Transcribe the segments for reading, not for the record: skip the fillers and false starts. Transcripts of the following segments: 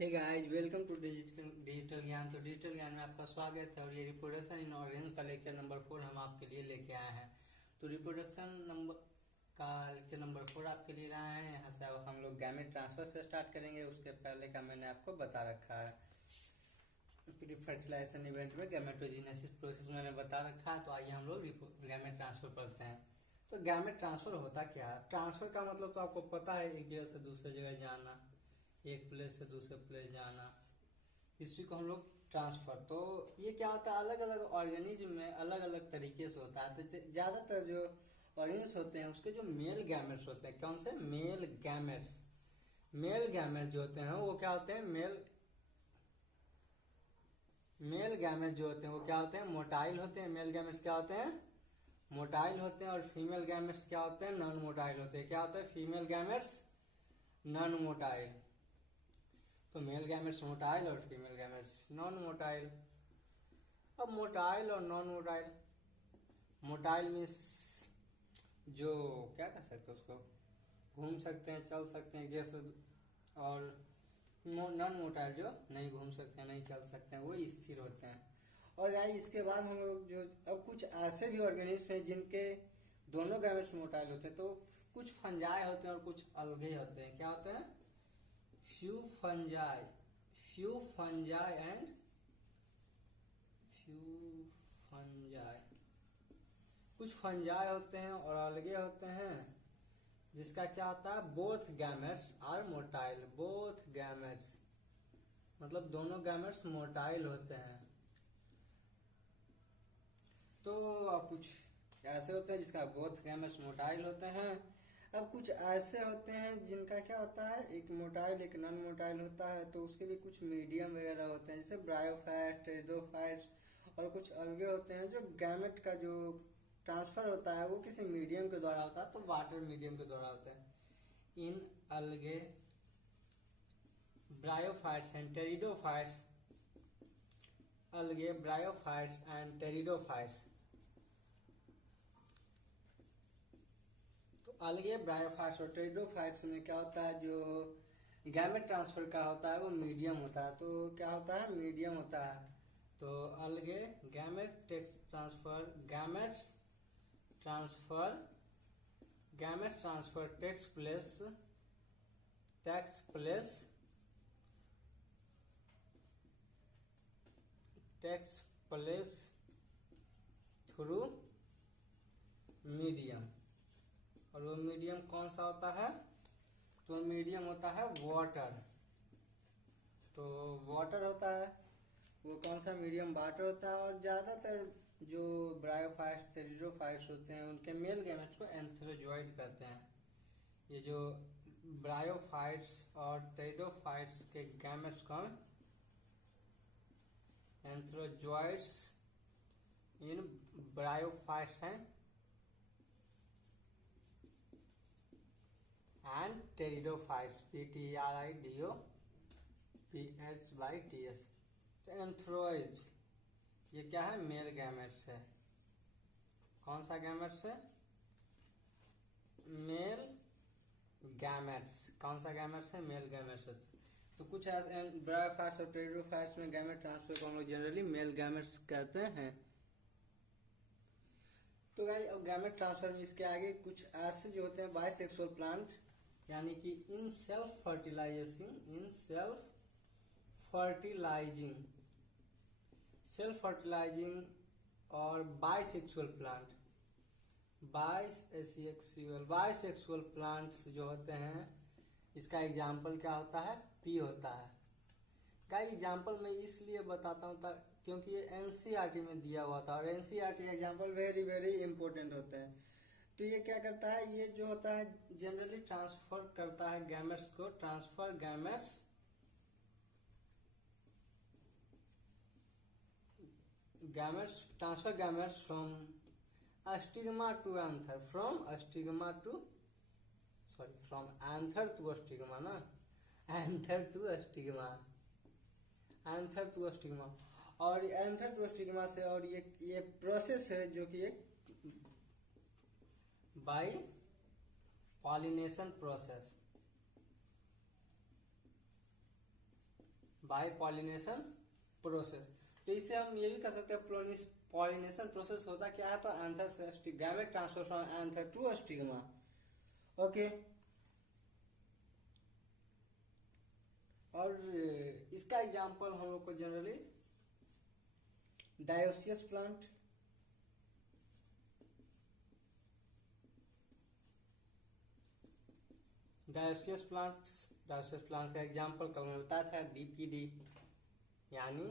Hey guys, welcome to digital Gyan. तो digital ज्ञान में आपका स्वागत है और ये रिप्रोडक्शन इन ऑर्गेन्स का लेक्चर नंबर 4 हम आपके लिए लेके आए हैं। तो रिप्रोडक्शन नंबर का लेक्चर नंबर 4 आपके लिए लाए हैं। यहाँ से अब हम लोग गैमेट ट्रांसफर से स्टार्ट करेंगे। उसके पहले का मैंने आपको बता रखा है, प्री फर्टिलाइजेशन इवेंट में गैमेटोजेनेसिस प्रोसेस मैंने बता रखा है। तो आइए हम लोग गैमेट ट्रांसफर करते हैं। तो गैमेट ट्रांसफर होता क्या है? ट्रांसफर का मतलब तो आपको पता है, एक जगह से दूसरे जगह जाना, एक प्लेस से दूसरे प्लेस जाना, इसी को हम लोग ट्रांसफर। तो ये क्या होता है, अलग अलग ऑर्गेनिज्म में अलग अलग तरीके से होता है। तो ज्यादातर जो ऑर्गेनिज होते हैं उसके जो मेल गैमेट्स होते हैं, कौन से मेल गैमेट्स, मेल गैमेट जो होते हैं वो क्या होते हैं, मेल गैमेट जो होते हैं वो क्या होते हैं, मोटाइल होते हैं। मेल गैमेट्स क्या होते हैं, मोटाइल होते हैं। और फीमेल गैमेट्स क्या होते हैं, नॉन मोटाइल होते हैं। क्या होता है, फीमेल गैमेट्स नॉन मोटाइल। तो मेल गैमेट्स मोटाइल और फीमेल गैमेट्स नॉन मोटाइल। अब मोटाइल और नॉन मोटाइल, मोटाइल मीन्स जो क्या कर सकते हैं, उसको घूम सकते हैं, चल सकते हैं जैसे, और नॉन मोटाइल जो नहीं घूम सकते हैं, नहीं चल सकते हैं, वो स्थिर होते हैं। और यार इसके बाद हम लोग जो अब कुछ ऐसे भी ऑर्गेनिज्म हैं जिनके दोनों गैमेट्स मोटाइल होते हैं। तो कुछ फंजाई होते हैं और कुछ अलगे होते हैं। क्या होते हैं, few fungi, few fungi and few fungi. कुछ फंजाई होते हैं और अलगे होते हैं, जिसका क्या होता है, both gametes are motile. Both gametes मतलब दोनों गैमेट्स मोटाइल होते हैं। तो अब कुछ ऐसे होते हैं जिसका बोथ गैमेट्स मोटाइल होते हैं। अब कुछ ऐसे होते हैं जिनका क्या होता है, एक मोटाइल एक नॉन मोटाइल होता है। तो उसके लिए कुछ मीडियम वगैरह होते हैं, जैसे ब्रायोफाइट्स, टेरिडोफाइट्स। और कुछ अलगे होते हैं जो गैमेट का जो ट्रांसफर होता है वो किसी मीडियम के द्वारा होता है, तो वाटर मीडियम के द्वारा होता है। इन अलगे ब्रायोफाइट्स एंड टेरिडोफाइट्स, अलगे ब्रायोफाइट्स एंड टेरिडोफाइट्स। तो अलगे ब्रायोफाइट्स और टेरिडोफाइट्स में क्या होता है, जो गैमेट ट्रांसफर का होता है वो मीडियम होता है। तो क्या होता है, मीडियम होता है। तो अलगे gamete transfer, gamete transfer takes place through medium. और वो मीडियम कौन सा होता है, तो मीडियम होता है वाटर। तो वाटर होता है, वो कौन सा मीडियम, वाटर होता है। और ज्यादातर जो ब्रायोफाइट्स टेरिडोफाइट्स होते हैं उनके मेल गैमेट्स को एंथेरोजॉइड कहते हैं। ये जो ब्रायोफाइट्स और टेरिडोफाइट्स के गैमेट्स को एंथेरोजॉइड्स इन ब्रायोफाइट्स हैं एंड टेरिडोफाइट्स, PTRIDOPHs। तो एंथ्रोइज ये क्या है, मेल गैमेट्स है। कौन सा गैमेट्स है, मेल गैमेट्स। कौन सा गैमेट्स है, मेल गैमेट्स है। तो कुछ ब्रायोफाइट्स और टेरिडोफाइट्स में गैमेट ट्रांसफर को हम लोग जनरली मेल गैमेट्स कहते हैं। तो गाइस अब गैमेट ट्रांसफर में इसके आगे कुछ ऐसे जो होते हैं बाइसेक्सुअल प्लांट, यानी कि इन सेल्फ फर्टिलाइजिंग और बाइसेक्सुअल प्लांट। बाइसेक्सुअल प्लांट्स जो होते हैं, इसका एग्जाम्पल क्या होता है, पी होता है। का एग्जाम्पल मैं इसलिए बताता हूँ क्योंकि ये एनसीईआरटी में दिया हुआ था, और NCERT example very very important होते हैं। तो ये क्या करता है, ये जो होता है जनरली ट्रांसफर करता है गैमेट्स को, transfer gametes from stigma to anther, from anther to stigma ना, एंथर टू स्टिग्मा। और एंथर टू स्टिग्मा से, और ये प्रोसेस है जो कि एक by pollination process, by pollination process. तो इससे हम ये भी कर सकते हैं पॉलिनेशन प्रोसेस होता क्या है, तो एंथर से gamete transfer from anther to stigma. Okay, और इसका एग्जांपल हम लोग को generally dioecious plant, dioecious plant का एग्जांपल कल मैंने बताया था डीपीडी, यानी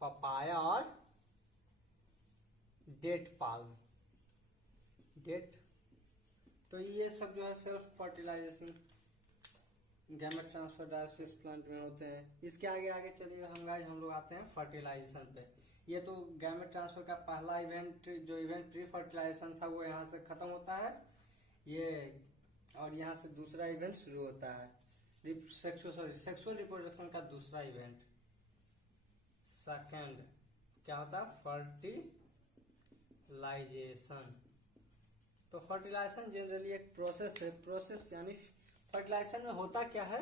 पपाया और डेट पाल्म, डेट। तो ये सब जो है self fertilisation gamete transfer dioecious plant में होते हैं। इसके आगे आगे चलिए हम लोग आते हैं फर्टिलाइजेशन पे। ये तो गैमेट ट्रांसफर का पहला इवेंट, जो इवेंट प्री फर्टिलाइजेशन था, वो यहाँ से खत्म होता है ये, और यहाँ से दूसरा इवेंट शुरू होता है सेक्सुअल रिप्रोडक्शन का दूसरा इवेंट। सेकंड क्या होता है, फर्टिलाइजेशन। तो फर्टिलाइजेशन जनरली एक प्रोसेस है, प्रोसेस यानी फर्टिलाइजेशन में होता क्या है,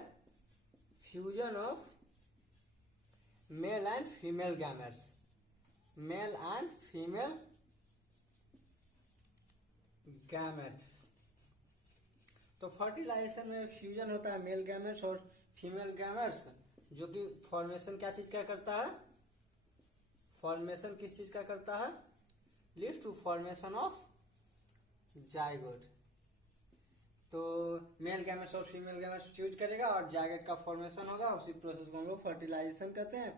fusion of male and female gametes, male and female gametes. तो फर्टिलाइजेशन में फ्यूजन होता है मेल गैमेट्स और फीमेल गैमेट्स, जो कि फॉर्मेशन क्या चीज का करता है, फॉर्मेशन किस चीज का करता है, leads to formation of zygote. तो मेल गैमेट्स और फीमेल गैमेट्स फ्यूज करेगा और जाइगोट का फॉर्मेशन होगा, उसी प्रोसेस को हम लोग फर्टिलाइजेशन कहते हैं।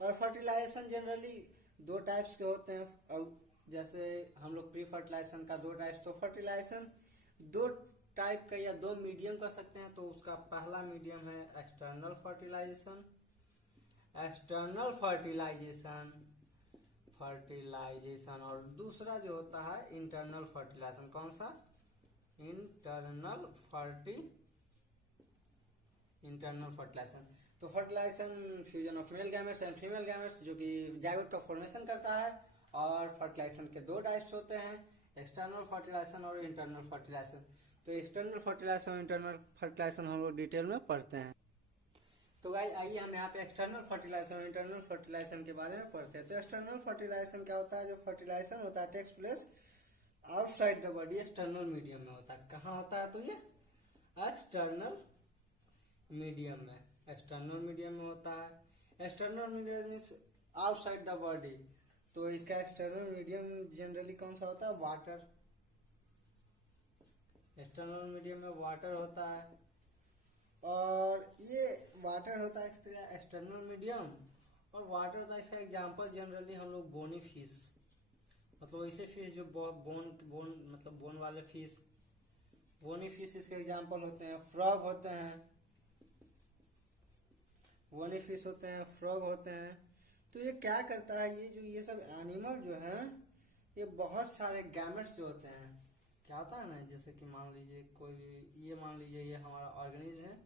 और फर्टिलाइजेशन जनरली दो टाइप्स के होते हैं, और जैसे हम लोग प्री फर्टिलाइजेशन का दो टाइप्स, तो फर्टिलाइजेशन दो टाइप का या दो मीडियम कर सकते हैं। तो उसका पहला मीडियम है एक्सटर्नल फर्टिलाइजेशन, फर्टिलाइजेशन, और दूसरा जो होता है इंटरनल फर्टिलाइजेशन। कौन सा, इंटरनल फर्टिलाइजेशन। तो fertilisation fusion of male gametes and female gametes, जो कि जाइगोट का फॉर्मेशन करता है। और फर्टिलाइजेशन के दो टाइप्स होते हैं, एक्सटर्नल फर्टिलाइजेशन और इंटरनल फर्टिलाइजेशन। तो एक्सटर्नल फर्टिलाइजेशन और इंटरनल फर्टिलाइजेशन हम लोग डिटेल में पढ़ते हैं। तो गाइस आइए हम यहाँ पे एक्सटर्नल फर्टिलाइजेशन और इंटरनल फर्टिलाइजेशन के बारे में पढ़ते हैं। तो एक्सटर्नल फर्टिलाइजेशन क्या होता है, जो फर्टिलाइजेशन होता है takes place outside the body, external medium में होता है। कहाँ होता है, तो ये एक्सटर्नल मीडियम में, एक्सटर्नल मीडियम में होता है। External medium means outside the body. तो इसका एक्सटर्नल मीडियम जनरली कौन सा होता है, वाटर। एक्सटर्नल मीडियम में वाटर होता है, और ये वाटर होता है एक्सटर्नल मीडियम, और वाटर होता है इसका एग्जांपल जनरली हम लोग बोनी फिश, मतलब ऐसे फिश जो बोन मतलब बोन वाले फिश, बोनी फिश इसके एग्जांपल होते हैं। फ्रॉग होते हैं, बोनी फिश होते हैं, फ्रॉग होते हैं। तो ये क्या करता है, ये सब एनिमल जो है, ये बहुत सारे गैमेट्स जो होते हैं, क्या होता है ना, जैसे कि मान लीजिए कोई भी, ये मान लीजिए ये हमारा ऑर्गेनिज्म है,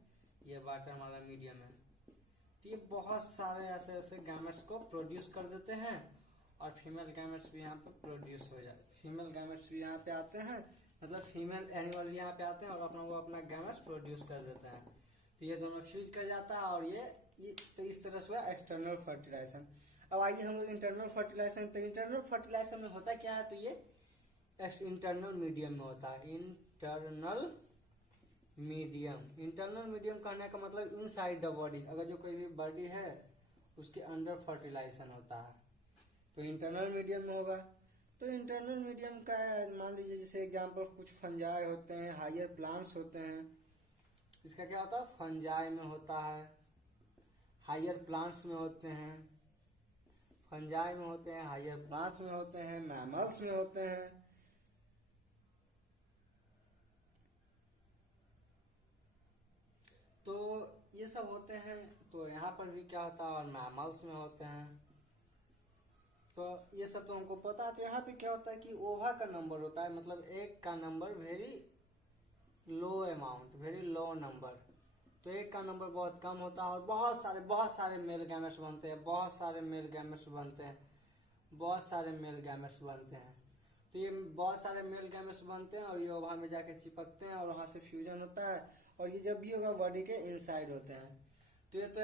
ये वाटर हमारा मीडियम है। तो ये बहुत सारे ऐसे ऐसे गैमेट्स को प्रोड्यूस कर देते हैं, और फीमेल गैमेट्स भी यहाँ पे प्रोड्यूस हो जाते, फीमेल गैमेट्स भी यहाँ पे आते हैं, मतलब फीमेल एनिमल भी यहाँ पे आते हैं और अपना गैमेट्स प्रोड्यूस कर देते हैं। तो ये दोनों फ्यूज कर जाता है, और ये तो इस तरह से हुआ एक्सटर्नल फर्टिलाइजेशन। अब आइए हम लोग इंटरनल फर्टिलाइजेशन। तो इंटरनल फर्टिलाइजेशन में होता क्या है, तो ये इंटरनल मीडियम में होता है। इंटरनल मीडियम कहने का मतलब इनसाइड द बॉडी, अगर जो कोई भी बॉडी है उसके अंदर फर्टिलाइजेशन होता है, तो इंटरनल मीडियम में होगा। तो इंटरनल मीडियम का मान लीजिए जैसे एग्जांपल कुछ फंजाई होते हैं, हायर प्लांट्स होते हैं। इसका क्या होता है, फंजाई में होता है, हायर प्लांट्स में होते हैं, फंजाई में होते हैं, हायर प्लांट्स में होते हैं, मैमल्स में होते हैं। तो ये सब होते हैं। तो यहाँ पर भी क्या होता है, और मैमल्स में होते हैं। तो ये सब तो हमको पता है। तो यहाँ पे क्या होता है कि ओवा का नंबर होता है, मतलब एक का number very low amount, very low number. तो एक का नंबर बहुत कम होता है, और बहुत सारे मेल गैमेट्स बनते हैं, बहुत सारे मेल गैमेट्स बनते हैं। तो ये बहुत सारे मेल गैमेट्स बनते हैं, और ये ओवा में जाके चिपकते हैं, और वहाँ से फ्यूजन होता है, और ये जब भी होगा बॉडी के इनसाइड होते हैं। तो ये तो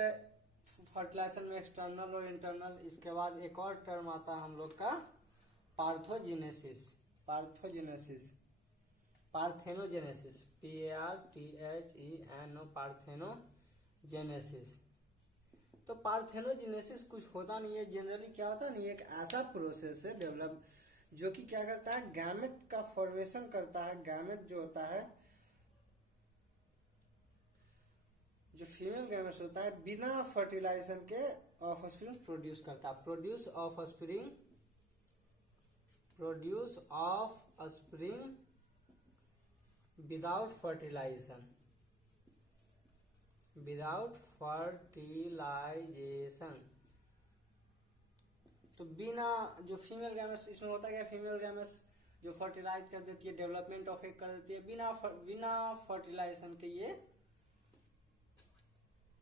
फर्टिलाइजेशन में एक्सटर्नल और इंटरनल। इसके बाद एक और टर्म आता है हम लोग का पार्थोजेनेसिस। पार्थोजेनेसिस, पार्थेनोजेनेसिस, PARTHENO, पार्थेनोजेनेसिस। तो पार्थेनोजेनेसिस कुछ होता नहीं है, जनरली क्या होता है नहीं, एक ऐसा प्रोसेस है डेवलप जो कि क्या करता है, गैमेट का फॉर्मेशन करता है। गैमेट जो होता है, जो फीमेल गैमेट्स होता है, बिना फर्टिलाइजेशन के ऑफस्प्रिंग प्रोड्यूस करता है। Produce offspring, produce offspring without fertilisation, without fertilisation. तो बिना, जो फीमेल गैमेट्स इसमें होता है क्या, फीमेल गैमेट्स जो फर्टिलाइज कर देती है, डेवलपमेंट ऑफ एग कर देती है, बिना फर्टिलाइजेशन के ये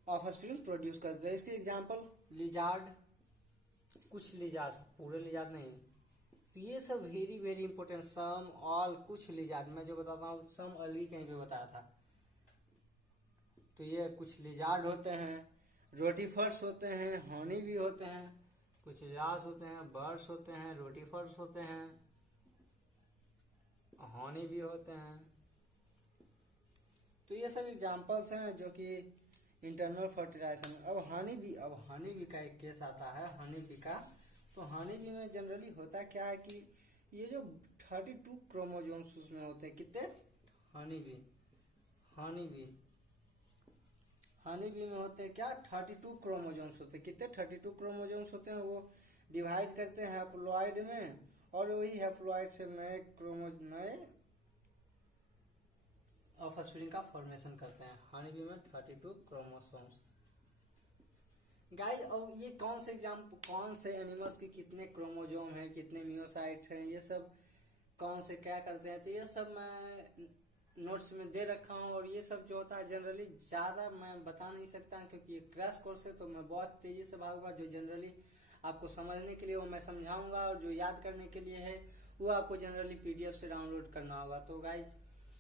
ऑफस्प्रिंग प्रोड्यूस करते हैं। इसके एग्जांपल लिजार्ड, कुछ लिजार्ड, पूरे लिजार्ड नहीं, तो ये सब वेरी वेरी इंपॉर्टेंट। सम, ऑल, कुछ लिजार्ड, मैं जो बताता हूँ सम अली कहीं पे बताया था। तो ये कुछ लिजार्ड होते हैं, रोटीफर्स होते हैं, हनी भी होते हैं, कुछ लिजार्ड्स होते हैं, बर्ड्स होते हैं, रोटीफर्स होते हैं, हनी भी होते हैं। तो ये सब एग्जांपल्स हैं जो कि इंटरनल फर्टिलाइजेशन। अब हनी बी का एक केस आता है, हनी बी का। तो हनी बी में जनरली होता क्या है कि ये जो 32 क्रोमोजोम्स उसमें होते हैं, कितने, हनी बी में होते हैं क्या, 32 क्रोमोजोम्स होते हैं। कितने, 32 क्रोमोजोम्स होते हैं। वो डिवाइड करते हैं हैप्लॉइड में, और वही हैप्लॉइड से नए ऑफस्प्रिंग का फॉर्मेशन करते हैं। हनी बी में 32 क्रोमोसोम्स। गाइस, और ये कौन से एनिमल्स के कितने क्रोमोजोम है, कितने मियोसाइट हैं, ये सब कौन से क्या करते हैं, तो ये सब मैं नोट्स में दे रखा हूँ। और ये सब जो होता है जनरली ज़्यादा मैं बता नहीं सकता, क्योंकि ये क्रैश कोर्स है, तो मैं बहुत तेज़ी से भागूंगा। जो जनरली आपको समझने के लिए वो मैं समझाऊंगा, और जो याद करने के लिए है वो आपको जनरली PDF से डाउनलोड करना होगा। तो गाइज,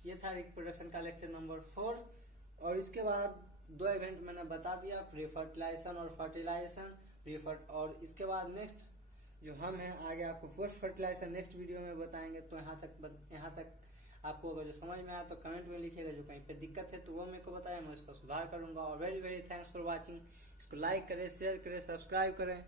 ये था रिप्रोडक्शन का लेक्चर नंबर 4। और इसके बाद 2 इवेंट मैंने बता दिया, प्री फर्टिलाइजेशन और फर्टिलाइजेशन, और इसके बाद नेक्स्ट जो हम हैं आगे आपको पोस्ट फर्टिलाइजेशन नेक्स्ट वीडियो में बताएंगे। तो यहाँ तक आपको अगर जो समझ में आया तो कमेंट में लिखिएगा, जो कहीं पे दिक्कत है तो वो मेरे को बताएं, मैं इसका सुधार करूंगा। और very very thanks for watching. इसको लाइक करें, शेयर करें, सब्सक्राइब करें।